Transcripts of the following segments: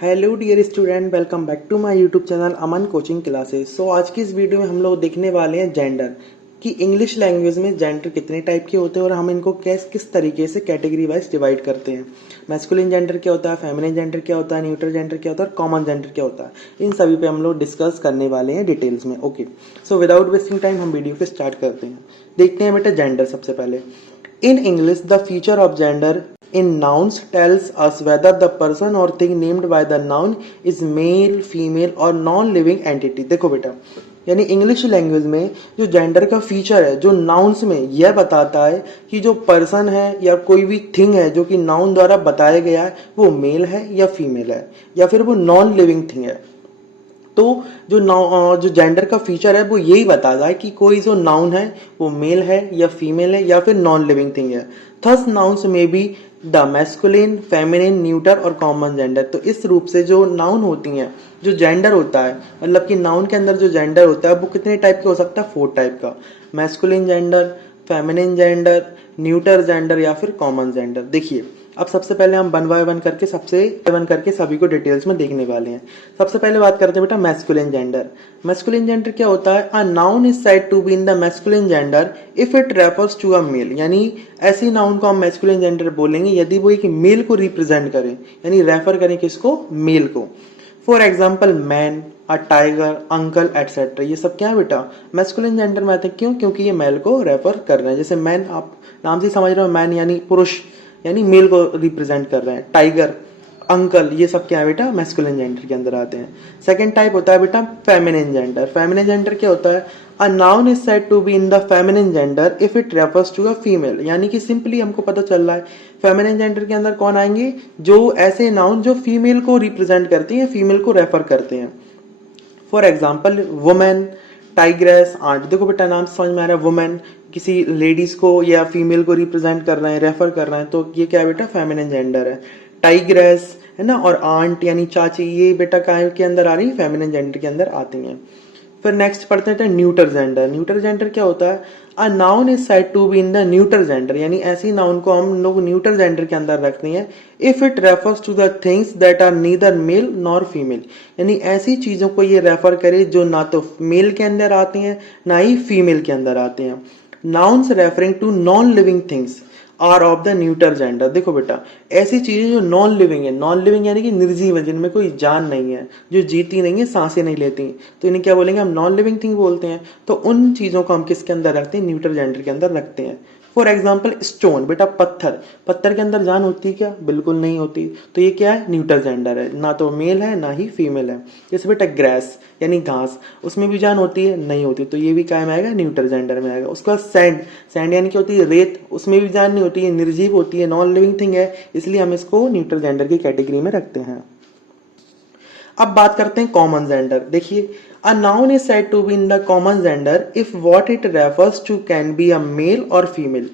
Hello dear student, welcome back to my YouTube channel Aman coaching classes. So आज की इस video में हम लोग देखने वाले हैं जेंडर कि इंग्लिश लैंग्वेज में जेंडर कितने टाइप के होते हैं और हम इनको किस तरीके से कैटेगरी वाइज डिवाइड करते हैं। मैस्कुलिन जेंडर क्या होता है, फेमिनिन जेंडर क्या होता है, न्यूट्रल जेंडर क्या होता है और कॉमन जेंडर क्या होता है, इन सभी पे हम लोग डिस्कस करने वाले हैं डिटेल्स में। Okay, so without wasting time हम वीडियो को स्टार्ट करते हैं। देखते हैं बेटा जेंडर। सबसे पहले in English, the feature of gender in nouns tells us whether the person or thing named by the noun is male, female और non-living entity। देखो बेटा, यानी इंग्लिश लैंग्वेज में जो जेंडर का फीचर है जो नाउन्स में यह बताता है कि जो पर्सन है या कोई भी थिंग है जो कि नाउन द्वारा बताया गया है वो मेल है या फीमेल है या फिर वो नॉन लिविंग थिंग है। तो जो जेंडर का फीचर है वो यही बताता है कि कोई जो नाउन है वो मेल है या फीमेल है या फिर नॉन लिविंग थिंग है। थस नाउन्स में be the masculine, feminine, neuter और कॉमन जेंडर। तो इस रूप से जो नाउन होती हैं, जो जेंडर होता है, मतलब कि नाउन के अंदर जो जेंडर होता है वो कितने टाइप का हो सकता है? 4 टाइप का। Masculine gender, feminine gender, neuter gender या फिर कॉमन जेंडर। देखिए, अब सबसे पहले हम वन बाय वन करके सभी को डिटेल्स में देखने वाले हैं। सबसे पहले बात करते हैं बेटा मैस्कुलिन जेंडर। मैस्कुलिन जेंडर क्या होता है? A noun is said to be in the masculine gender if it refers to a male. यानी ऐसी नाउन को हम मैस्कुलिन जेंडर बोलेंगे यदि वो एक मेल को रिप्रेजेंट करें, यानी रेफर करें किसको? मेल को। For example man, a tiger, uncle etcetera, ये सब क्या है बेटा? मैस्कुलिन जेंडर में आते हैं। क्यों? क्योंकि ये मेल को रेफर कर रहे हैं। जैसे मैन, आप नाम से समझ रहे हो, मैन यानी पुरुष, यानी मेल को रिप्रेजेंट कर रहे हैं। टाइगर, अंकल, ये सब क्या है बेटा? मैस्कुलिन जेंडर के अंदर आते हैं। सेकंड टाइप होता है बेटा फेमिनिन जेंडर। फेमिनिन जेंडर क्या होता है? A noun is said to be in the feminine gender if it refers to a female. यानी कि सिंपली हमको पता चल रहा है फेमिनिन जेंडर के अंदर कौन आएंगे? जो ऐसे नाउन जो फीमेल को रिप्रेजेंट करती हैं, फीमेल को रेफर करते हैं। For example women, tigress, aunt. देखो बेटा, नाम से समझ में आ रहा है वुमेन किसी लेडीज को या फीमेल को रिप्रेजेंट कर रहे हैं, रेफर कर रहे हैं, तो ये क्या है बेटा? फेमिनिन जेंडर है। टाइग्रेस है ना, और आंट यानी चाची, ये बेटा काय के अंदर आ रही है? फेमिनिन जेंडर के अंदर आती हैं। फिर नेक्स्ट पढ़ते हैं न्यूटर जेंडर। न्यूटर जेंडर क्या होता है? A noun is said to be in the neuter gender. यानी ऐसी नाउन को हम लोग न्यूटर जेंडर के अंदर रखते हैं if it refers to the things that are neither male nor female. यानी ऐसी चीजों को ये रेफर करे जो ना तो मेल के अंदर आती हैं ना ही फीमेल के अंदर आते हैं। Nouns referring to non living things are of the neuter gender. देखो बेटा, ऐसी चीजें जो नॉन लिविंग है, नॉन लिविंग यानी कि निर्जीव है, जिनमें कोई जान नहीं है, जो जीती नहीं है, सांसें नहीं लेती, तो इन्हें क्या बोलेंगे? हम नॉन लिविंग थिंग बोलते हैं। तो उन चीजों को हम किसके अंदर रखते हैं? न्यूटर जेंडर के अंदर रखते हैं। फॉर एग्जाम्पल स्टोन, बेटा पत्थर, पत्थर के अंदर जान होती है क्या? बिल्कुल नहीं होती, तो ये क्या है? न्यूटर जेंडर है, ना तो मेल है ना ही फीमेल है। जैसे बेटा ग्रास यानी घास, उसमें भी जान होती है? नहीं होती, तो ये भी क्या में आएगा? न्यूटर जेंडर में आएगा। उसका सैंड, सैंड यानी क्या होती है? रेत, उसमें भी जान नहीं होती है, निर्जीव होती है, नॉन लिविंग थिंग है, इसलिए हम इसको न्यूटर जेंडर की कैटेगरी में रखते हैं। अब बात करते हैं कॉमन जेंडर। देखिए, a noun is said to be in the common gender if what it refers to can be a male और फीमेल।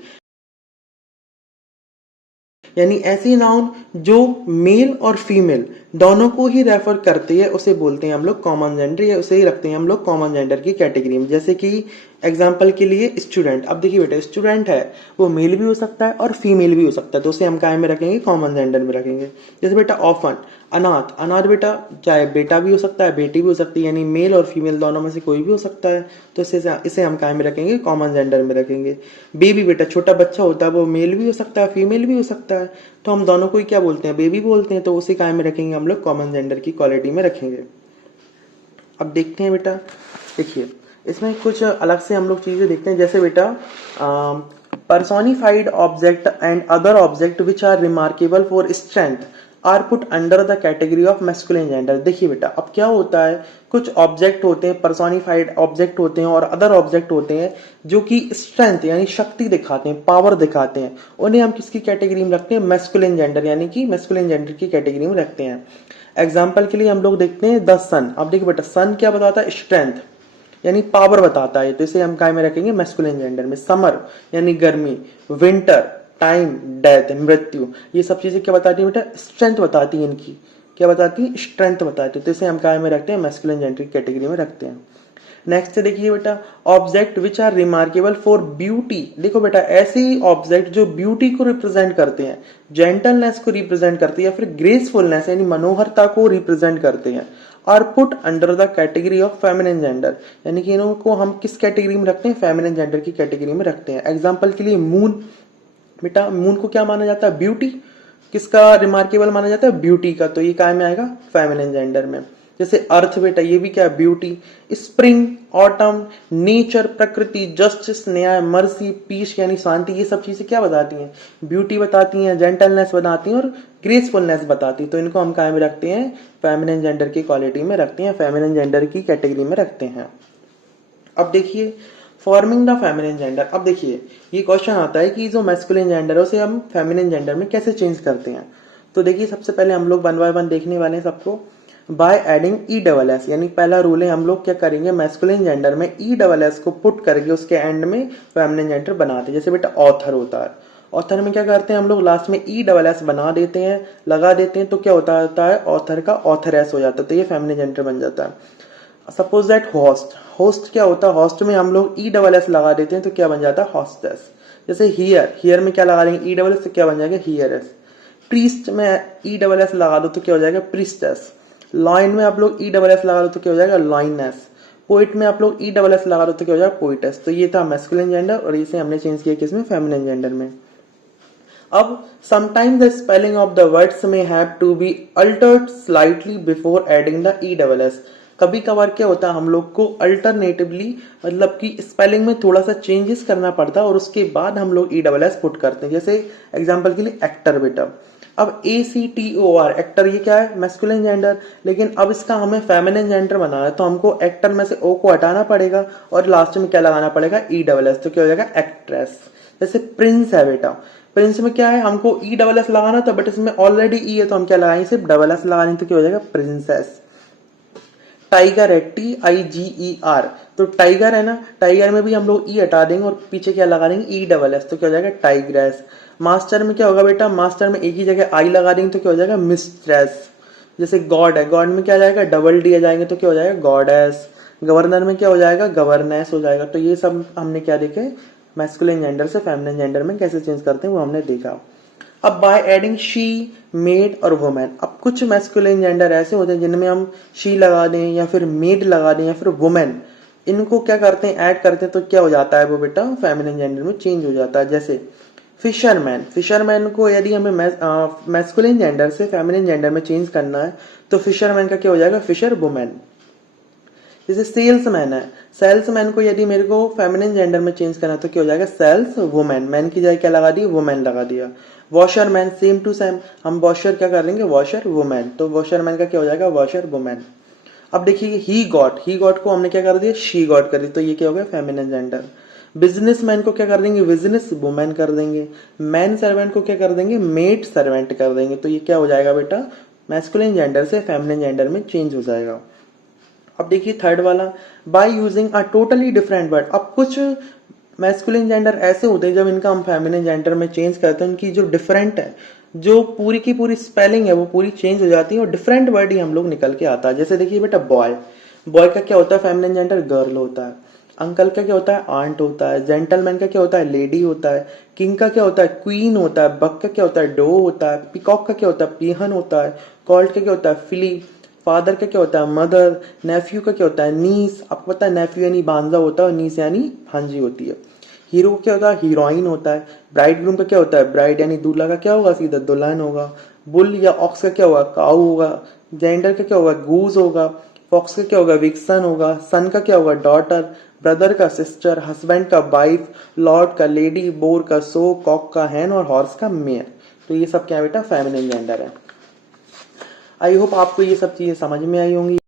यानी ऐसी नाउन जो मेल और फीमेल दोनों को ही रेफर करती है उसे बोलते हैं हम लोग कॉमन जेंडर, या उसे ही रखते हैं हम लोग कॉमन जेंडर की कैटेगरी में। जैसे कि एग्जाम्पल के लिए स्टूडेंट। अब देखिए बेटा, स्टूडेंट है वो मेल भी हो सकता है और फीमेल भी हो सकता है, तो उसे हम काय में रखेंगे? कॉमन जेंडर में रखेंगे। जैसे बेटा ऑफन, अनाथ, अनाथ बेटा चाहे बेटा भी हो सकता है, बेटी भी हो सकती है, यानी मेल और फीमेल दोनों में से कोई भी हो सकता है, तो इसे हम काय में रखेंगे? कॉमन जेंडर में रखेंगे। बेबी बेटा छोटा बच्चा होता है, वो मेल भी हो सकता है, फीमेल भी हो सकता है, तो हम दोनों को ही क्या बोलते हैं? बेबी बोलते हैं, तो उसे काय में रखेंगे? हम लोग कॉमन जेंडर की क्वालिटी में रखेंगे। अब देखते हैं बेटा, देखिए इसमें कुछ अलग से हम लोग चीजें देखते हैं। जैसे बेटा personified object and other object which are remarkable for strength are put under the category of masculine gender. देखिए बेटा, अब क्या होता है, कुछ ऑब्जेक्ट होते हैं, पर्सोनिफाइड ऑब्जेक्ट होते हैं और अदर ऑब्जेक्ट होते हैं जो कि स्ट्रेंथ यानी शक्ति दिखाते हैं, पावर दिखाते हैं, उन्हें हम किसकी कैटेगरी में रखते हैं? मैस्कुलिन जेंडर, यानी कि मैस्कुलिन जेंडर की कैटेगरी में रखते हैं। एग्जाम्पल के लिए हम लोग देखते हैं द सन। अब देखिए बेटा, सन क्या बताता है? स्ट्रेंथ यानी पावर बताता है, तो इसे हम काय में रखेंगे? मैस्कुलिन जेंडर में। समर यानी गर्मी, विंटर, टाइम, डेथ, मृत्यु, ये सब चीजें क्या बताती है बेटा? स्ट्रेंथ बताती है इनकी। क्या बताती है? स्ट्रेंथ बताती है, तो इसे हम काय में रखते हैं? मैस्कुलिन जेंडर की कैटेगरी में रखते हैं। नेक्स्ट देखिए बेटा, object which are remarkable for beauty. देखो बेटा, ऐसे ही ऑब्जेक्ट जो ब्यूटी को रिप्रेजेंट करते हैं, जेंटलनेस को रिप्रेजेंट करते हैं, या फिर ग्रेसफुलनेस यानी मनोहरता को रिप्रेजेंट करते हैं, are put under the category of feminine gender. यानी कि इनको हम किस कैटेगरी में रखते हैं, फेमिनिन जेंडर की कैटेगरी में रखते हैं। एग्जाम्पल के लिए मून, बेटा मून को क्या माना जाता है, ब्यूटी। किसका रिमार्केबल माना जाता है, ब्यूटी का, तो ये काय में आएगा, फेमिनिन जेंडर में। जैसे अर्थ बेटा, ये भी क्या है, ब्यूटी। स्प्रिंग, ऑटम, नेचर, प्रकृति, जस्टिस, न्याय, मर्सी, पीस यानी शांति, ये सब चीजें क्या बताती हैं, ब्यूटी बताती हैं, जेंटलनेस बताती हैं और ग्रेसफुलनेस बताती है। तो इनको हम काय में रखते हैं, फेमिनिन जेंडर की क्वालिटी में रखते हैं, फेमिनिन जेंडर की कैटेगरी में रखते हैं। अब देखिए फॉर्मिंग द फेमिनिन जेंडर। अब देखिए ये क्वेश्चन आता है कि जो मैस्कुलिन जेंडर है उसे हम फेमिनिन जेंडर में कैसे चेंज करते हैं। तो देखिए सबसे पहले हम लोग 1 बाय 1 देखने वाले हैं सबको। By adding E double S, यानी पहला रूल है, हम लोग क्या करेंगे, मैस्कुलिन जेंडर में ई डबल एस को पुट करके उसके एंड में फेमिनिन जेंडर बनाते हैं। जैसे बेटा ऑथर होता है, ऑथर में क्या करते हैं हम लोग, लास्ट में ई डबल एस बना देते हैं, लगा देते हैं, तो क्या होता है ऑथर का ऑथरेस हो जाता है, तो ये फेमिनिन जेंडर बन जाता है। सपोज दैट होस्ट, होस्ट क्या होता है, होस्ट में हम लोग ई डबल एस लगा देते हैं, तो क्या बन जाता है, हॉस्टेस। जैसे हियर, हियर में क्या लगा देंगे, ई डबल एस, तो क्या बन जाएगा, हियरस। प्रीस्ट में ई डबल एस लगा दो तो क्या हो जाएगा, प्रीस्टेस। लॉइन में आप लोग ई डबल एस लगा दो तो क्या हो जाएगा, लॉइनेस। पोइट में आप लोग ई डबल एस लगा दो तो क्या हो जाएगा, पोइटेस। तो ये था मैस्कुलिन जेंडर और इसे हमने चेंज किया किसमें, फेमिनिन जेंडर में। अब sometime the spelling of the words may have to be altered slightly before adding the E double S. कभी कभार क्या होता है, हम लोग को अल्टरनेटिवली मतलब कि स्पेलिंग में थोड़ा सा चेंजेस करना पड़ता है और उसके बाद हम लोग ई डबल एस पुट करते हैं। जैसे एग्जांपल के लिए एक्टर बेटा, अब ACTOR एक्टर, ये क्या है, मैस्कुलिन जेंडर, लेकिन अब इसका हमें फेमिनिन जेंडर बनाना है, तो हमको एक्टर में से ओ को हटाना पड़ेगा और लास्ट में क्या लगाना पड़ेगा, ई डबल एस, तो क्या हो जाएगा, एक्ट्रेस। जैसे प्रिंस है बेटा, प्रिंस में क्या है, हमको ई डबल एस लगाना था बट इसमें ऑलरेडी ई है, तो हम क्या लगाएंगे, सिर्फ डबल एस लगाएंगे, तो क्या हो जाएगा, प्रिंसेस। टाइगर है, TIGER, तो टाइगर है ना, टाइगर में भी हम लोग ई हटा देंगे और पीछे क्या लगा देंगे, ई डबल एस, तो क्या हो जाएगा, टाइग्रेस। मास्टर में क्या होगा बेटा, मास्टर में एक ही जगह आई लगा देंगे तो क्या हो जाएगा, मिस्ट्रेस। जैसे गॉड है, गॉड में क्या जाएगा, डबल डी आ जाएंगे तो क्या हो जाएगा, गॉडेस। गवर्नर में क्या हो जाएगा, गवर्नेस हो जाएगा। तो ये सब हमने क्या देखे, मैस्कुलिन जेंडर से फेमिनिन जेंडर में कैसे चेंज करते हैं वो हमने देखा। अब बाय एडिंग शी, मेड और वुमेन, अब कुछ मैस्कुलिन जेंडर ऐसे होते हैं जिनमें हम शी लगा दें या फिर मेड लगा दें या फिर वुमेन, इनको क्या करते हैं, ऐड करते हैं, तो क्या हो जाता है वो बेटा, फेमिनिन जेंडर में चेंज हो जाता है। जैसे फिशरमैन, फिशरमैन को यदि हमें मैस्कुलिन जेंडर से फेमिनिन जेंडर में चेंज करना है तो फिशरमैन का क्या हो जाएगा, फिशर वुमेन। जैसे सेल्समैन है, सेल्समैन को यदि मेरे को फेमिनिन जेंडर में चेंज करना है तो क्या हो जाएगा, सेल्स वुमेन, मैन की जगह क्या लगा दी, वुमेन लगा दिया। वॉशरमैन, सेम टू सेम, हम वॉशर क्या कर लेंगे, वॉशर वुमेन, तो वॉशरमैन का क्या हो जाएगा, वॉशर वुमेन। अब देखिए ही गॉट को हमने क्या कर दिया, शी गॉट कर दी, तो ये क्या हो गया, फेमिनिन जेंडर। बिजनेसमैन को क्या कर देंगे, बिजनेस वुमेन कर देंगे। मैन सर्वेंट को क्या कर देंगे, मेड सर्वेंट कर देंगे। तो ये क्या हो जाएगा बेटा, मैस्कुलिन जेंडर से फेमिनिन जेंडर में चेंज हो जाएगा। अब देखिए थर्ड वाला, by using a totally different word. अब कुछ मैस्कुलिन जेंडर ऐसे होते हैं जब इनका हम फेमिनिन जेंडर में चेंज करते हैं, उनकी जो डिफरेंट है, जो पूरी की पूरी स्पेलिंग है वो पूरी चेंज हो जाती है और डिफरेंट वर्ड ही हम लोग निकल के आता है। जैसे देखिए बेटा बॉय, बॉय का क्या होता है, फेमिनिन जेंडर गर्ल होता है। अंकल का क्या होता है, आंट होता है। जेंटलमैन का क्या होता है, लेडी होता है। किंग का क्या होता है, क्वीन होता है। बक का क्या होता है, डो होता है। पिकॉक का क्या होता है, पीहन होता है। कॉल्ट का क्या होता है, फिली। फादर का क्या होता है, मदर। नेफ्यू का क्या होता है, नीस। आपको पता है नेफ्यू यानी भांजा होता है और नीस यानी भांजी होती है। हीरो क्या होता है, हीरोइन होता है। ब्राइड ग्रूम का क्या होता है, ब्राइड यानी दूल्हा का क्या होगा, सीधा दुल्हन होगा। बुल या ऑक्स का क्या होगा, काऊ होगा। जेंडर का क्या होगा, गूज होगा। फॉक्स का क्या होगा, विक्सन होगा। सन का क्या होगा, डॉटर। ब्रदर का सिस्टर। हस्बैंड का वाइफ। लॉर्ड का लेडी। बोर का सो। कॉक का हैन और हॉर्स का मेयर। तो ये सब क्या है बेटा, फेमिनिन जेंडर है। आई होप आपको ये सब चीजें समझ में आई होंगी।